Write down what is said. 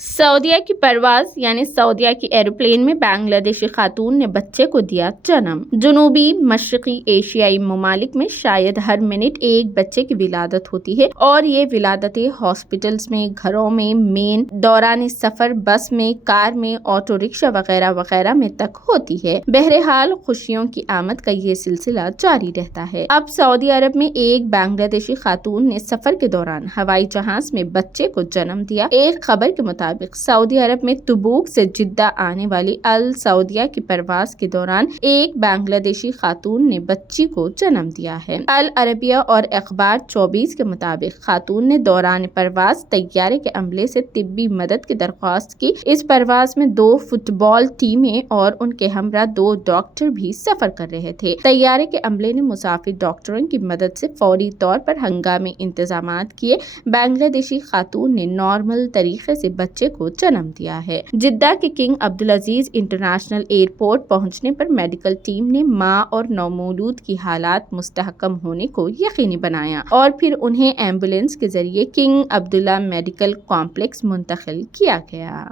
سعودیہ کی پرواز یعنی سعودیہ کی ایروپلین میں بنگلہ دیشی خاتون نے بچے کو دیا جنم۔ جنوبی مشرقی ایشیائی ممالک میں شاید ہر منٹ ایک بچے کی ولادت ہوتی ہے، اور یہ ولادتیں ہاسپٹلز میں، گھروں میں، مین دوران سفر، بس میں، کار میں، آٹو رکشہ وغیرہ وغیرہ میں تک ہوتی ہے۔ بہرحال خوشیوں کی آمد کا یہ سلسلہ جاری رہتا ہے۔ اب سعودی عرب میں ایک بنگلہ دیشی خاتون نے سفر کے دوران ہوائی جہاز میں بچے کو جنم دیا۔ ایک خبر کے مطابق سعودی عرب میں تبوک سے جدہ آنے والی السعودیہ کی پرواز کے دوران ایک بنگلہ دیشی خاتون نے بچی کو جنم دیا ہے۔ العربیہ اور اخبار 24 کے مطابق خاتون نے دوران پرواز طیارے کے عملے سے طبی مدد کی درخواست کی۔ اس پرواز میں 2 فٹ بال ٹیمیں اور ان کے ہمراہ 2 ڈاکٹر بھی سفر کر رہے تھے۔ طیارے کے عملے نے مسافر ڈاکٹروں کی مدد سے فوری طور پر ہنگامی انتظامات کیے۔ بنگلہ دیشی خاتون نے نارمل طریقے سے بچے کو جنم دیا ہے۔ جدہ کے کنگ عبدالعزیز انٹرنیشنل ایئرپورٹ پہنچنے پر میڈیکل ٹیم نے ماں اور نومولود کی حالات مستحکم ہونے کو یقینی بنایا، اور پھر انہیں ایمبولینس کے ذریعے کنگ عبداللہ میڈیکل کمپلیکس منتقل کیا گیا۔